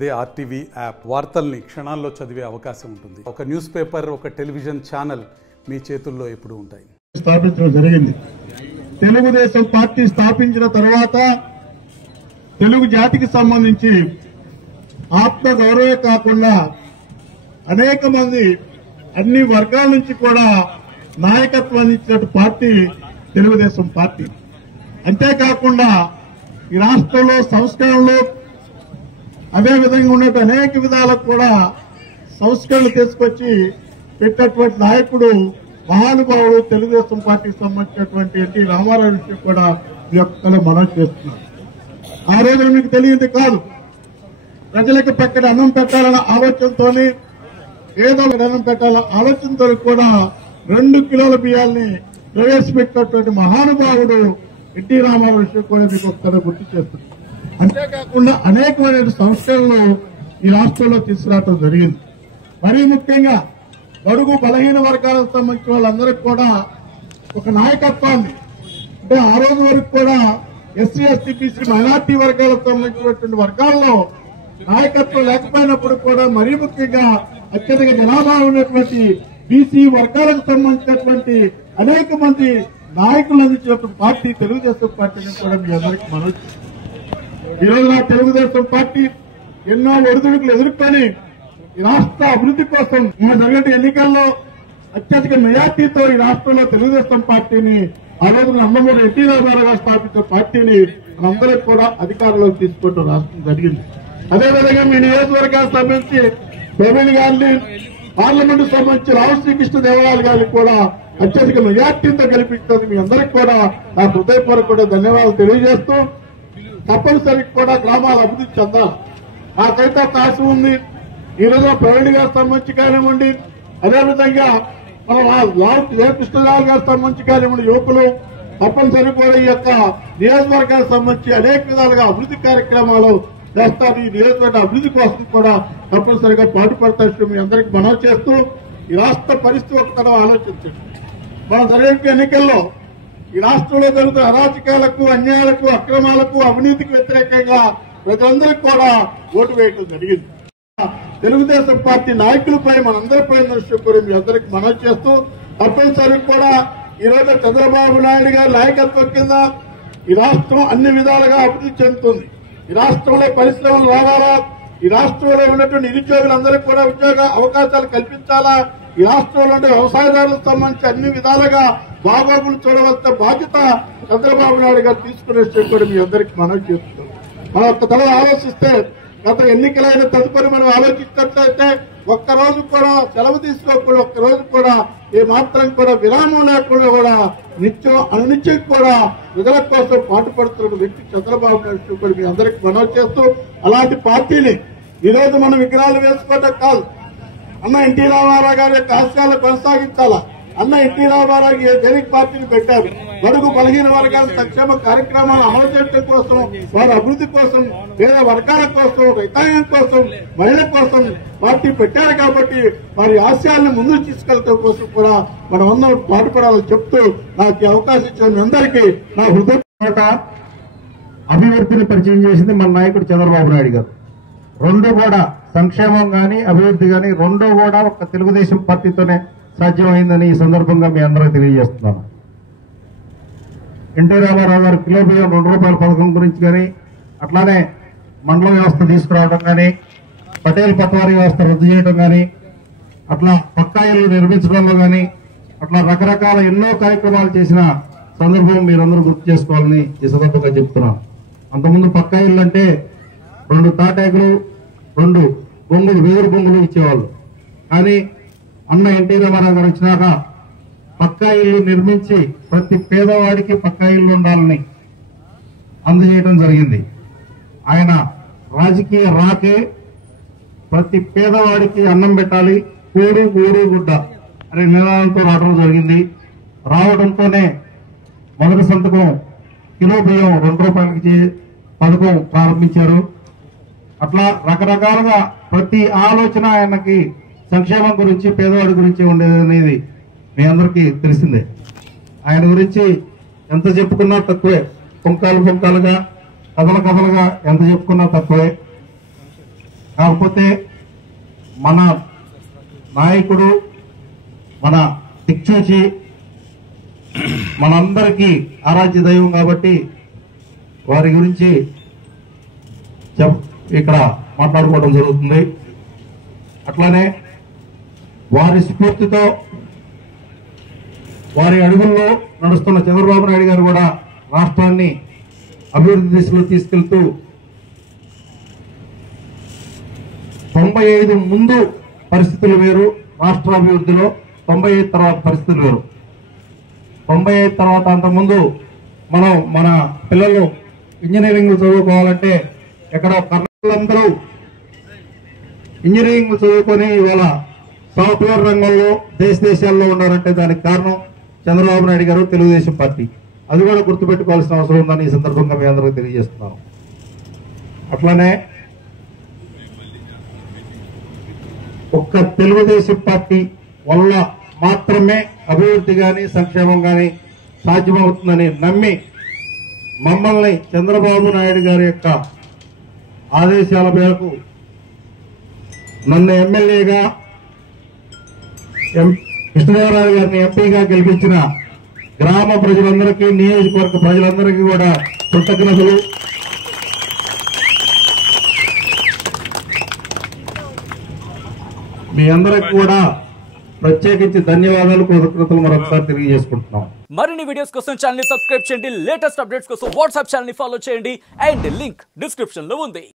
అదే RTV app వార్తల్ని క్షణాల్లో చదివే అవకాశం ఉంటుంది. ఒక న్యూస్ పేపర్, ఒక టెలివిజన్ ఛానల్ మీ చేతుల్లో ఎప్పుడూ ఉంటాయి. స్థాపించడం జరిగింది. తెలుగుదేశం పార్టీ స్థాపించిన తర్వాత తెలుగు జాతికి సంబంధించి ఆత్మ గౌరవే కాకుండా అనేక మంది అన్ని వర్గాల నుంచి కూడా నాయకత్వాన్ని ఇచ్చిన పార్టీ తెలుగుదేశం పార్టీ. అంతేకాకుండా ఈ రాష్ట్రంలో సంస్కరణలు అదేవిధంగా ఉండే అనేక విధాలకు కూడా సంస్కరణలు తీసుకొచ్చి పెట్టినటువంటి నాయకుడు మహానుభావుడు తెలుగుదేశం పార్టీకి సంబంధించినటువంటి ఎన్టీ రామారావు విషయం కూడా మీ యొక్క మనం చేస్తున్నారు. ఆ రోజున మీకు తెలియదు కాదు, ప్రజలకు పక్కన అన్నం పెట్టాలన్న ఆలోచనతోని ఏదో అన్నం పెట్టాలన్న ఆలోచనతో కూడా 2 కిలోల బియ్యాల్ని ప్రవేశపెట్టినటువంటి మహానుభావుడు ఎన్టీ రామారావు విషయం కూడా మీకు ఒకసారి గుర్తు చేస్తున్నారు. అంతేకాకుండా అనేకమైన సంస్కరణలు ఈ రాష్ట్రంలో తీసుకురావడం జరిగింది. మరీ ముఖ్యంగా బడుగు బలహీన వర్గాలకు సంబంధించిన వాళ్ళందరికీ కూడా ఒక నాయకత్వాన్ని, అంటే ఆ రోజు వరకు కూడా ఎస్సీ ఎస్టీ బీసీ మైనార్టీ వర్గాలకు సంబంధించినటువంటి వర్గాల్లో నాయకత్వం లేకపోయినప్పుడు కూడా మరీ ముఖ్యంగా అత్యధిక జనాభా ఉన్నటువంటి బీసీ వర్గాలకు సంబంధించినటువంటి అనేక మంది నాయకులు అందించినటువంటి పార్టీ తెలుగుదేశం పార్టీని కూడా మీ అందరికీ మనవి. ఈ రోజు తెలుగుదేశం పార్టీ ఎన్నో ఒడిదుడుకులు ఎదుర్కొని ఈ రాష్ట్ర అభివృద్ధి కోసం జరిగిన ఎన్నికల్లో అత్యధిక మెజార్టీతో ఈ రాష్ట్రంలో తెలుగుదేశం పార్టీని ఆ రోజు నందమూరి ఎన్టీ రామారావు గారు స్థాపించిన పార్టీని మనందరికీ కూడా అధికారంలోకి తీసుకోవడం రాష్ట్రం జరిగింది. అదేవిధంగా మీ నియోజకవర్గానికి సంబంధించి ప్రవీణ్ గారిని, పార్లమెంటు సంబంధించి రావు శ్రీకృష్ణదేవరాయలు గారిని కూడా అత్యధిక మెజార్టీతో గెలిపించినందుకు మీ అందరికీ కూడా నా హృదయపూర్వక కూడా ధన్యవాదాలు తెలియజేస్తూ, తప్పనిసరిగా కూడా గ్రామాల అభివృద్ధి చెందాలి. నాకైతే ఒక ఆశ ఉంది. ఈ రోజు ప్రవీణ్ గారికి సంబంధించి కానివ్వండి, అదేవిధంగా మన కృష్ణరావు గారికి సంబంధించి కానివ్వండి, యువకులు తప్పనిసరిగా కూడా ఈ యొక్క నియోజకవర్గానికి సంబంధించి అనేక విధాలుగా అభివృద్ధి కార్యక్రమాలు చేస్తారు. ఈ నియోజకవర్గ అభివృద్ధి కోసం కూడా తప్పనిసరిగా పాటుపడతారు. మీ అందరికీ మనవి చేస్తూ, ఈ రాష్ట్ర పరిస్థితి ఒకసారి ఆలోచించండి. మనం జరిగే ఎన్నికల్లో ఈ రాష్ట్రంలో జరుగుతున్న అరాచకాలకు, అన్యాయాలకు, అక్రమాలకు, అవినీతికి వ్యతిరేకంగా ప్రజలందరికీ కూడా ఓటు వేయడం జరిగింది. తెలుగుదేశం పార్టీ నాయకులపై మనందరిపై దృష్టి మీ అందరికీ మనవి చేస్తూ, తప్పనిసరిగా కూడా ఈ రోజు చంద్రబాబు నాయుడు గారి నాయకత్వం కింద ఈ రాష్ట్రం అన్ని విధాలుగా అభివృద్ధి చెందుతుంది. ఈ రాష్ట్రంలో పరిశ్రమలు రావాలా, ఈ రాష్ట్రంలో ఉన్నటువంటి నిరుద్యోగులందరికీ కూడా ఉద్యోగ అవకాశాలు కల్పించాలా, ఈ రాష్ట్రంలో వ్యవసాయదారులకు సంబంధించి అన్ని విధాలుగా బాగోగులు చూడవలసిన బాధ్యత చంద్రబాబు నాయుడు గారు తీసుకునే కూడా మీ అందరికీ మనవి చేస్తున్నాం. మనం ఒక్క ఆలోచిస్తే గత ఎన్నికలైన తదుపరి మనం ఆలోచించినట్లయితే ఒక్కరోజు కూడా సెలవు తీసుకోకుండా, ఒక్కరోజు కూడా ఏ మాత్రం కూడా విరామం లేకుండా కూడా నిత్యం అనునిత్యం కూడా ప్రజల కోసం పాటుపడుతున్న వ్యక్తి చంద్రబాబు నాయుడు కూడా మీ అందరికీ మనవి చేస్తూ, అలాంటి పార్టీని ఈ రోజు మనం విగ్రహాలు వేసుకోవడం కాదు, అన్న ఎన్టీ రామారావు గారి యొక్క ఆశయాలను కొనసాగించాలా. అన్న ఎన్టీ రామారావు జనక్ పార్టీని పెట్టారు. బడుగు బలహీన వర్గాల సంక్షేమ కార్యక్రమాలు అమలు చేయడం కోసం, వారి అభివృద్ధి కోసం, పేద వర్గాల కోసం, రైతాంగం కోసం, మహిళల కోసం పార్టీ పెట్టారు. కాబట్టి వారి ఆశయాలను ముందుకు తీసుకెళ్లడం కోసం కూడా మనం అందరం పాటుపడాలని చెప్తూ, నాకు ఈ అవకాశం ఇచ్చిన అందరికీ నా హృదయ అభివృద్ధిని పరిచయం చేసింది మన నాయకుడు చంద్రబాబు నాయుడు గారు. రెండు కూడా సంక్షేమం గాని అభివృద్ధి గాని రెండో కూడా ఒక తెలుగుదేశం పార్టీతోనే సాధ్యమైందని ఈ సందర్భంగా మీ అందరూ తెలియజేస్తున్నాను. ఎన్టీ రామారావు గారు కిలో బియ్యం ₹2 పథకం గురించి కానీ, అట్లానే మండల వ్యవస్థ తీసుకురావడం కానీ, పటేల్ పట్వారీ వ్యవస్థ రద్దు చేయడం కానీ, అట్లా పక్కా ఇళ్లు నిర్మించడంలో కానీ, అట్లా రకరకాల ఎన్నో కార్యక్రమాలు చేసిన సందర్భం మీరందరూ గుర్తు చేసుకోవాలని ఈ సందర్భంగా చెప్తున్నాను. అంతకుముందు పక్కా ఇళ్ళు అంటే 2 తాటాకులు, 2 బొంగులు, వెదురు బొంగులు ఇచ్చేవాళ్ళు. కానీ అన్న ఎన్టీ రామారావు గారు వచ్చినాక పక్కా ఇళ్లు నిర్మించి ప్రతి పేదవాడికి పక్కా ఇళ్లు ఉండాలని అందజేయడం జరిగింది. ఆయన రాజకీయ రాకే ప్రతి పేదవాడికి అన్నం పెట్టాలి, కూడు గూడు గుడ్డ అనే నినాదంతో రావడం జరిగింది. రావడంతోనే మొదటి సంతకం కిలో బియ్యం ₹2 పథకం ప్రారంభించారు. అట్లా రకరకాలుగా ప్రతి ఆలోచన ఆయనకి సంక్షేమం గురించి, పేదవాడి గురించి ఉండేది అనేది మీ అందరికీ తెలిసిందే. ఆయన గురించి ఎంత చెప్పుకున్నా తక్కువే, పుంకాలుగా కథలుగా ఎంత చెప్పుకున్నా తక్కువే. కాకపోతే మన నాయకుడు, మన దిక్సూచి, మనందరికీ ఆరాధ్య దైవం కాబట్టి వారి గురించి ఇక్కడ మాట్లాడుకోవడం జరుగుతుంది. అట్లానే వారి స్ఫూర్తితో వారి అడుగుల్లో నడుస్తున్న చంద్రబాబు నాయుడు గారు కూడా రాష్ట్రాన్ని అభివృద్ధి దిశలో తీసుకెళ్తూ 95 ముందు పరిస్థితులు వేరు, రాష్ట్రాభివృద్ధిలో 95 తర్వాత పరిస్థితులు వేరు. 95 తర్వాత అంతకుముందు మనం మన పిల్లలు ఇంజనీరింగ్ చదువుకోవాలంటే ఎక్కడో కర్ణాటకలందరూ ఇంజనీరింగ్ చదువుకొని ఇవాళ సాఫ్ట్వేర్ రంగంలో దేశాల్లో ఉన్నారంటే దానికి కారణం చంద్రబాబు నాయుడు గారు, తెలుగుదేశం పార్టీ. అది కూడా గుర్తుపెట్టుకోవాల్సిన అవసరం ఉందని ఈ సందర్భంగా మీ అందరికీ తెలియజేస్తున్నాను. అట్లానే ఒక్క తెలుగుదేశం పార్టీ వల్ల మాత్రమే అభివృద్ధి కానీ సంక్షేమం కానీ సాధ్యమవుతుందని నమ్మి మమ్మల్ని చంద్రబాబు నాయుడు గారి యొక్క ఆదేశాల మేరకు నన్ను ఎమ్మెల్యేగా, కృష్ణదేవరాయలు గారిని ఎంపీగా గెలిపించిన గ్రామ ప్రజలందరికీ, నియోజకవర్గ ప్రజలందరికీ కూడా కృతజ్ఞతలు. మీ అందరికి కూడా ప్రత్యేకించి ధన్యవాదాలు, కృతజ్ఞతలు మరొకసారి తెలియజేసుకుంటున్నాం. మరిన్ని వీడియోస్ కోసం ఛానల్ ని సబ్స్క్రైబ్ చేయండి. లేటెస్ట్ అప్డేట్స్ కోసం వాట్సాప్ ఛానల్ ని ఫాలో చేయండి. అండ్ లింక్ డిస్క్రిప్షన్ లో ఉంది.